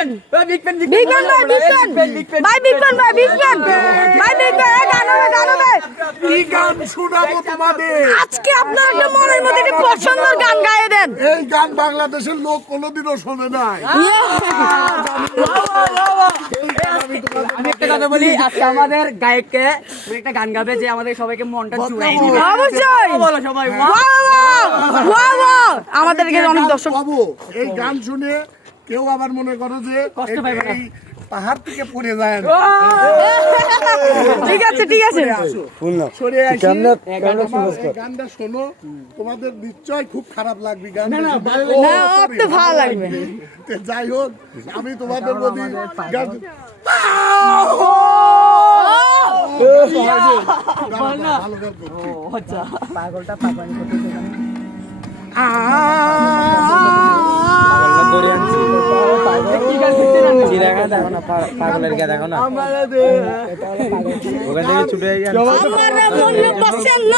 Fan big fan ভাই big fan গান হবে কি গান শোনাবো তোমাদের? আজকে আপনার একটা মনের মধ্যে একটা পছন্দের গান গায়ে দেন। এই গান বাংলাদেশের লোক কোনোদিনও শোনে নাই। আমি একটা কথা বলি, আজকে আমাদের গায়ককে একটা গান গাবে যে আমাদের সবাইকে মনটা জুড়াই দিবে। অবশ্যই বলো সবাই আমাদেরকে অনেক দর্শক বাবু এই গান শুনে কেউ আবার মনে করো যে কষ্ট পাইবে না। এই পাহাড় থেকে পড়ে যায় না। ঠিক আছে সরে আসি। আমার এই গানটা শোনো, তোমাদের নিশ্চয় খুব খারাপ লাগবে গান। হ্যাঁ অত ভালো লাগবে। যাই হোক, আমি তোমাদের প্রতি গান ভালো গান করছি। আচ্ছা কি গান করছেন আপনি? পাগলের গা দেখো না, ওখান থেকে ছুটে আমার মনে পছন্দ